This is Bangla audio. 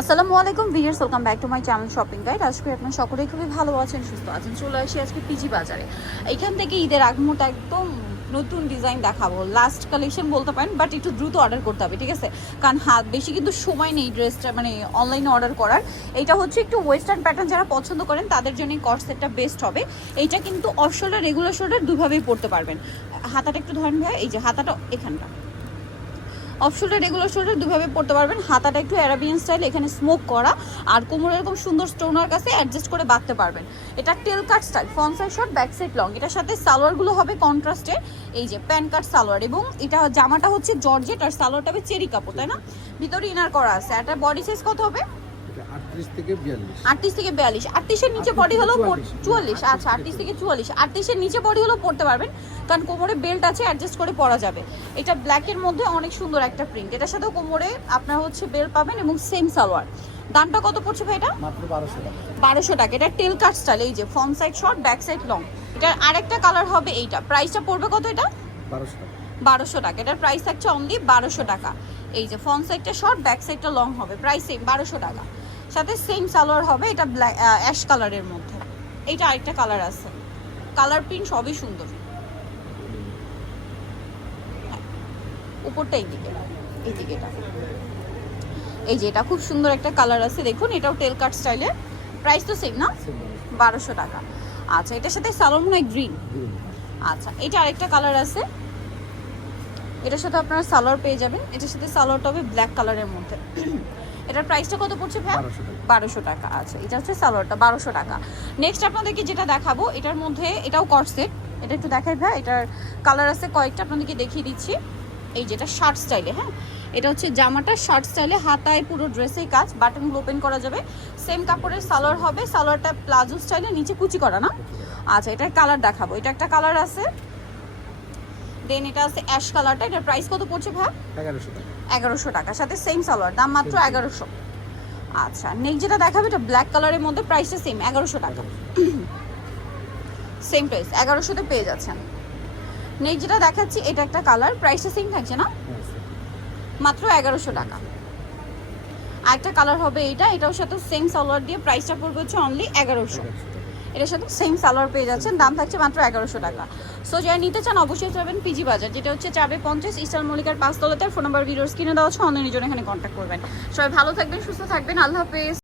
আসসালামু আলাইকুম viewers, welcome back to my channel shopping guide. আজকে আপনারা সকলেই খুবই ভালো আছেন, সুস্থ আছেন। চলে আসি আজকে পিজি বাজারে। এইখান থেকে ঈদের আগ মুহূর্তে একদম নতুন ডিজাইন দেখাবো, লাস্ট কালেকশন বলতে পারেন, বাট একটু দ্রুত অর্ডার করতে হবে, ঠিক আছে? কারণ বেশি কিন্তু সময় নেই ড্রেসটা মানে অনলাইনে অর্ডার করার। এইটা হচ্ছে একটু ওয়েস্টার্ন প্যাটার্ন, যারা পছন্দ করেন তাদের জন্য কট সেটটা বেস্ট হবে। এইটা কিন্তু অফ শোল্ডার, রেগুলার শোল্ডার দুভাবেই পরতে পারবেন। হাতাটা একটু ধরেন ভাই, এই যে হাতাটা এখানটা অফ শোল্ডার, রেগুলার শোল্ডার দুভাবে পড়তে পারবেন। হাতাটা একটু অ্যারাবিয়ান স্টাইল, এখানে স্মোক করা, আর কোমরে এরকম সুন্দর স্টোনার কাছে অ্যাডজাস্ট করে বাঁধতে পারবেন। এটা tail cut style, front side short, back side long. এটার সাথে সালোয়ারগুলো হবে কন্ট্রাস্টে, এই যে প্যান কাট সালোয়ার, এবং এটা জামাটা হচ্ছে জর্জেট আর সালোয়ারটা হবে চেরি কাপড়, তাই না? ভিতরে ইনার করা আছে। এটা বডি সাইজ কত হবে? 38 থেকে 42। 38 থেকে 42। 38 এর নিচে বডি হলো 44। আচ্ছা, 38 থেকে 44। 38 এর নিচে বডি হলো পড়তে পারবেন, কারণ কোমরে বেল্ট আছে, অ্যাডজাস্ট করে পরা যাবে। এটা ব্ল্যাকের মধ্যে অনেক সুন্দর একটা প্রিন্ট। এটার সাথে কোমরে আপনার হচ্ছে বেল্ট পাবেন এবং সেম সালোয়ার। দামটা কত পড়ছে ভাই এটা? মাত্র 1200 টাকা। 1200 টাকা। এটা টেল কাট স্টাইল, এই যে front side short, back side long. এটার আরেকটা কালার হবে এইটা। প্রাইসটা পড়বে কত এটা? 1200 টাকা। 1200 টাকা। এটার প্রাইস থাকছে অনলি 1200 টাকা। এই যে ফ্রন্ট সাইডটা শর্ট, ব্যাক সাইডটা লং হবে, প্রাইস সেম 1200 টাকা। সাথে সেম সালোয়ার হবে, এটা ব্ল্যাক অ্যাশ কালারের মধ্যে। এইটা আরেকটা কালার আছে, কালার প্রিন্ট সবই সুন্দর। হ্যাঁ, উপরটা এইদিকে, এইদিকে এটা, এই যে এটা খুব সুন্দর একটা কালার আছে, দেখুন। এটাও টেল কাট স্টাইলের। প্রাইস তো সেম না? 1200 টাকা। আচ্ছা, এটার সাথে সালোয়ার মনে হয় গ্রিন। আচ্ছা, এটা আরেকটা কালার আছে, এটার সাথে আপনারা সালোয়ার পেয়ে যাবেন। এটার সাথে সালোয়ারটা হবে ব্ল্যাক কালারের মধ্যে। এটার প্রাইসটা কত পড়ছে ভাই? 1200 টাকা। আচ্ছা, এটা হচ্ছে সালোয়ারটা 1200 টাকা। নেক্সট আপনাদেরকে যেটা দেখাবো, এটার মধ্যে এটাও কট সেট। এটা একটু দেখাই ভাই, এটার কালার আছে কয়েকটা, আপনাদেরকে দেখিয়ে দিচ্ছি। এই যেটা শার্ট স্টাইলে, হ্যাঁ, এটা হচ্ছে জামাটা শার্ট স্টাইলে, হাতায় পুরো ড্রেসেই কাজ, বাটনগুলো ওপেন করা যাবে। সেম কাপড়ের সালোয়ার হবে, সালোয়ারটা প্লাজো স্টাইলে, নিচে কুচি করা না। আচ্ছা, এটার কালার দেখাবো। এটা একটা কালার আছে, দেন এটা আছে অ্যাশ কালারটা। এটার প্রাইস কত পড়ছে ভাই? 1100 টাকা। 1100 টাকা। সাথে সেম সালোয়ার, দাম মাত্র 1100। আচ্ছা, নেক্সট যেটা দেখাবে এটা ব্ল্যাক কালারের মধ্যে, প্রাইসটা সেম 1100 টাকা। সেম প্রাইস 1100-তে পেয়ে যাচ্ছেন। নেক্সট যেটা দেখাচ্ছি, এটা একটা কালার, প্রাইসটা সেম থাকছে না, মাত্র 1100 টাকা। আরেকটা কালার হবে এইটা, এটাও সাথে সেম সালোয়ার দিয়ে, প্রাইসটা পড়বে হচ্ছে অনলি 1100। এটার সাথে সেম সালোয়ার পেয়ে যাচ্ছেন, দাম থাকছে মাত্র 1100 টাকা। সো যারা নিতে চান অবশ্যই যাবেন পিজি বাজার, যেটা হচ্ছে 450 ইস্টার্ন মল্লিকার 5 তলাতে। ফোন নাম্বার ভিডিওর স্ক্রিনে দেওয়া আছে, অনলাইনের জন্য এখানে কন্ট্যাক্ট করবেন। সবাই ভালো থাকবেন, সুস্থ থাকবেন, আল্লাহ হাফেজ।